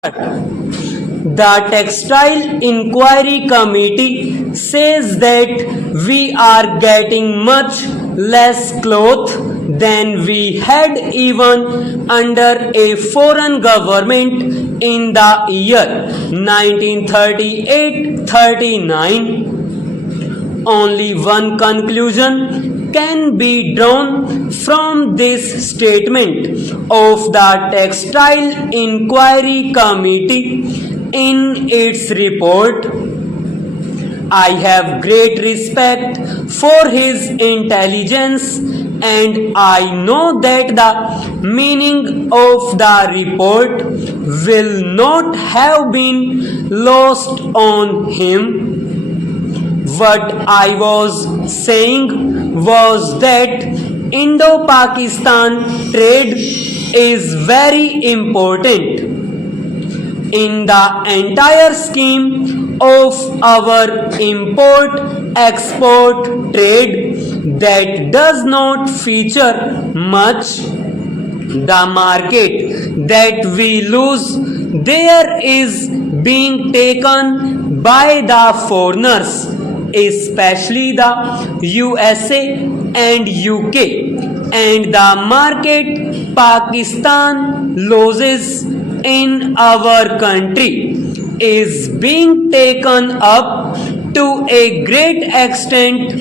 The Textile Inquiry Committee says that we are getting much less cloth than we had even under a foreign government in the year 1938-39. Only one conclusion can be drawn from this statement of the Textile Inquiry Committee in its report. I have great respect for his intelligence, and I know that the meaning of the report will not have been lost on him. What I was saying was that Indo-Pakistan trade is very important in the entire scheme of our import-export trade that does not feature much. The market that we lose there is being taken by the foreigners, especially the USA and UK, and the market Pakistan loses in our country is being taken up to a great extent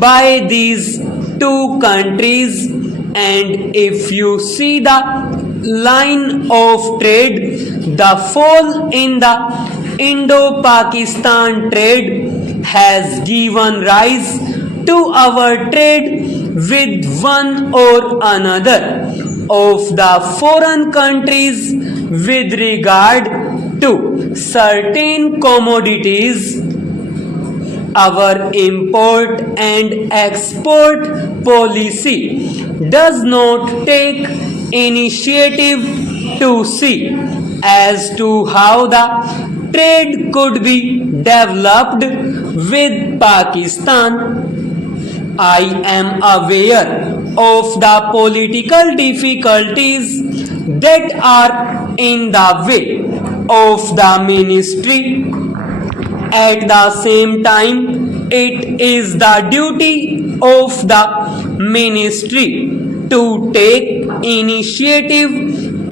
by these two countries. And if you see the line of trade, the fall in the Indo-Pakistan trade has given rise to our trade with one or another of the foreign countries with regard to certain commodities. Our import and export policy does not take initiative to see as to how the trade could be developed with Pakistan. I am aware of the political difficulties that are in the way of the ministry. At the same time, it is the duty of the ministry to take initiative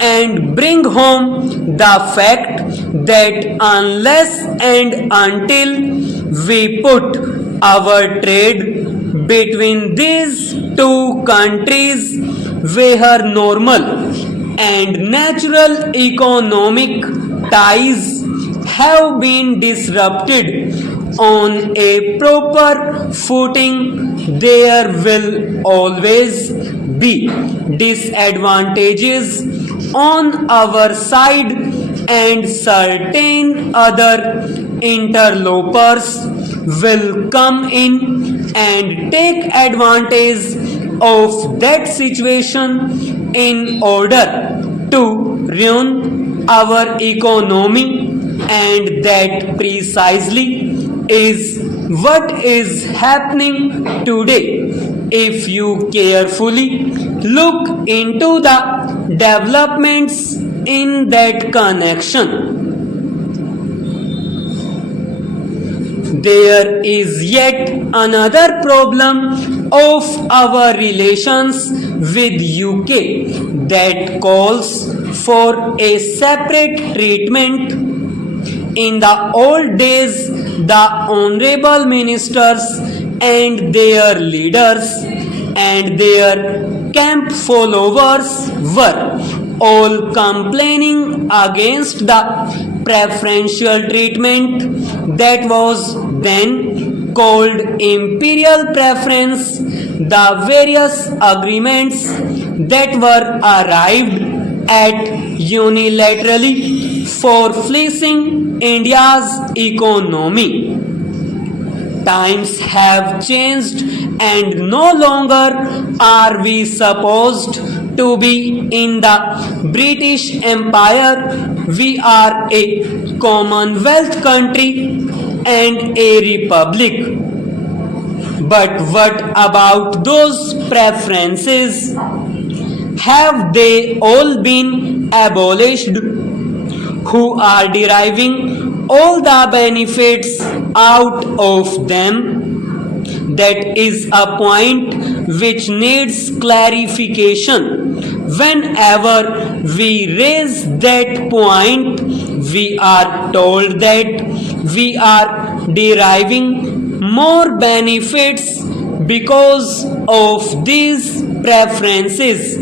and bring home the fact that unless and until we put our trade between these two countries where normal and natural economic ties have been disrupted on a proper footing, there will always be disadvantages on our side, and certain other interlopers will come in and take advantage of that situation in order to ruin our economy, and that precisely is what is happening today. If you carefully look into the developments in that connection, there is yet another problem of our relations with UK that calls for a separate treatment. In the old days, the honorable ministers and their leaders and their camp followers were all complaining against the preferential treatment that was then called imperial preference, the various agreements that were arrived at unilaterally for fleecing India's economy. Times have changed, and no longer are we supposed to be in the British Empire. We are a Commonwealth country and a republic. But what about those preferences? Have they all been abolished? who are deriving all the benefits out of them. That is a point which needs clarification. Whenever we raise that point, we are told that we are deriving more benefits because of these preferences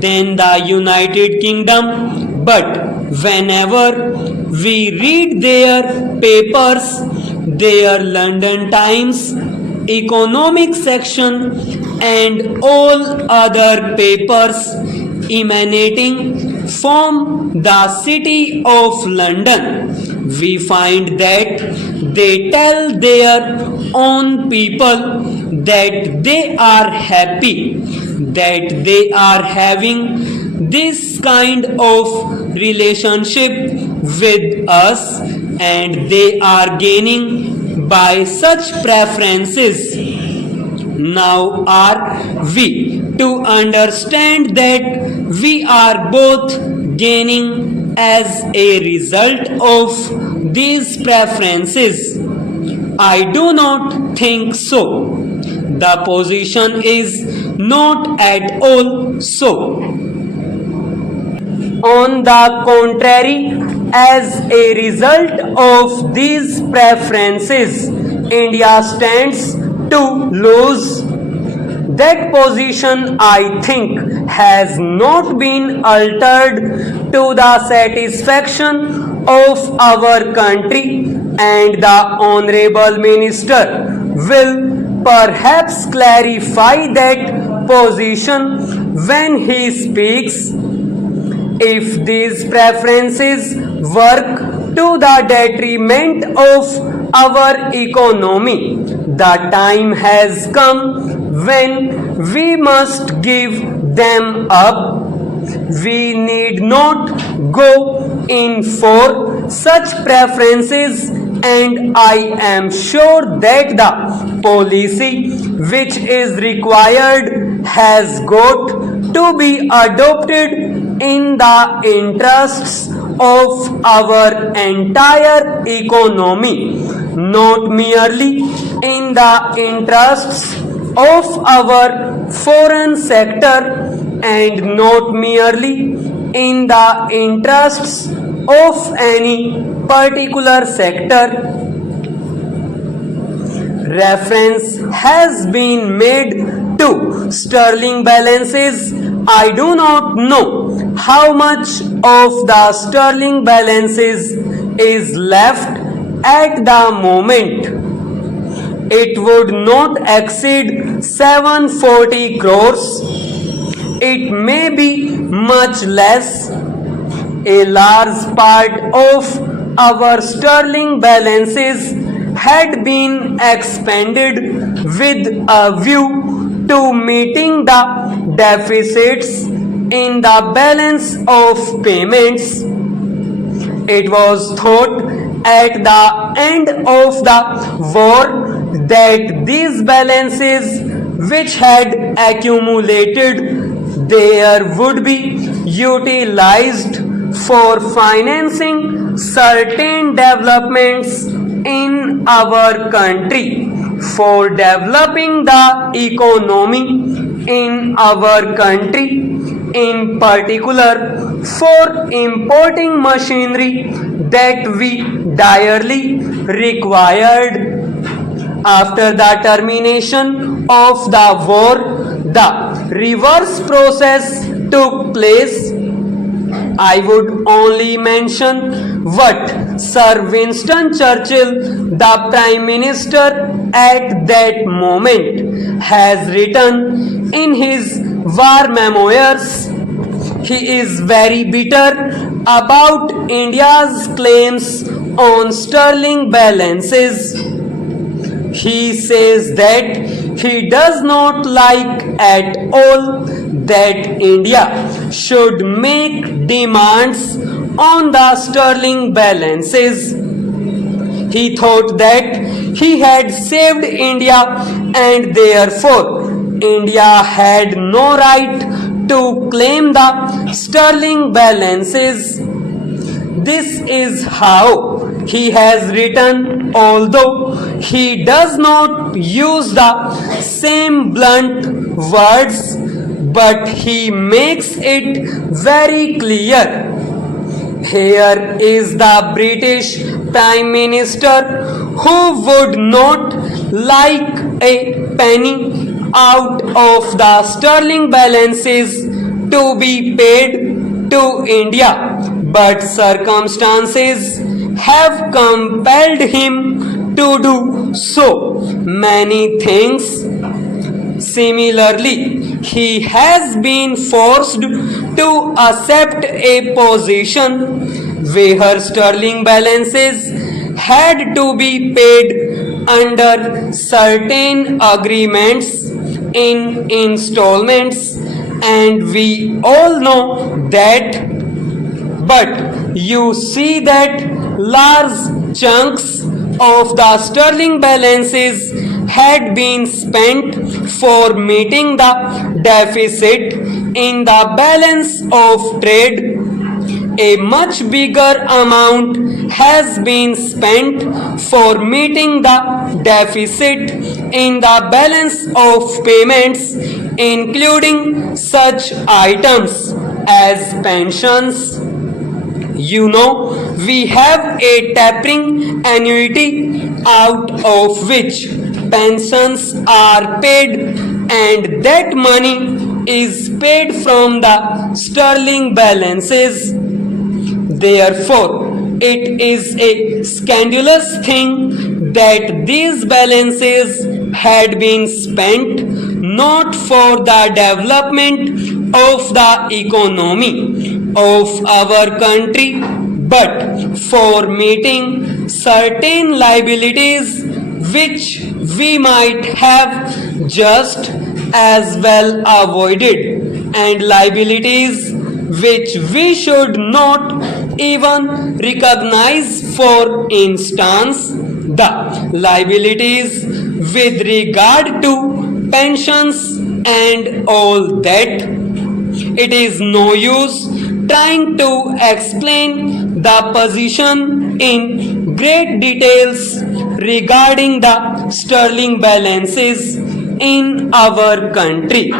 than the United Kingdom. But whenever we read their papers, their London Times, economic section, and all other papers emanating from the city of London, we find that they tell their own people that they are happy, that they are having this kind of relationship with us, and they are gaining by such preferences. Now are we to understand that we are both gaining as a result of these preferences? I do not think so. The position is not at all so. On the contrary, as a result of these preferences, India stands to lose. That position, I think, has not been altered to the satisfaction of our country, and the Honorable Minister will perhaps clarify that position when he speaks. If these preferences work to the detriment of our economy, the time has come when we must give them up. We need not go in for such preferences, and I am sure that the policy which is required has got to be adopted in the interests of our entire economy, not merely in the interests of our foreign sector, and not merely in the interests of any particular sector. Reference has been made to sterling balances. I do not know how much of the sterling balances is left at the moment. It would not exceed 740 crores. It may be much less. A large part of our sterling balances had been expended with a view to meeting the deficits in the balance of payments. It was thought at the end of the war that these balances which had accumulated there would be utilized for financing certain developments in our country, for developing the economy in our country, in particular for importing machinery that we direly required. After the termination of the war, the reverse process took place. I would only mention what Sir Winston Churchill, the Prime Minister at that moment, has written in his war memoirs. He is very bitter about India's claims on sterling balances. He says that he does not like at all that India should make demands on the sterling balances. He thought that he had saved India, and therefore India had no right to claim the sterling balances. This is how he has written, although he does not use the same blunt words, but he makes it very clear. Here is the British Prime Minister who would not like a penny out of the sterling balances to be paid to India, but circumstances have compelled him to do so many things. Similarly, he has been forced to accept a position where sterling balances had to be paid under certain agreements in installments, and we all know that. But you see that large chunks of the sterling balances had been spent for meeting the deficit in the balance of trade. A much bigger amount has been spent for meeting the deficit in the balance of payments, including such items as pensions. You know, we have a tapering annuity out of which pensions are paid, and that money is paid from the sterling balances. Therefore, it is a scandalous thing that these balances had been spent not for the development of the economy of our country, but for meeting certain liabilities which we might have just as well avoided, and liabilities which we should not even recognize. For instance, the liabilities with regard to pensions and all that. It is no use trying to explain the position in great details regarding the sterling balances in our country.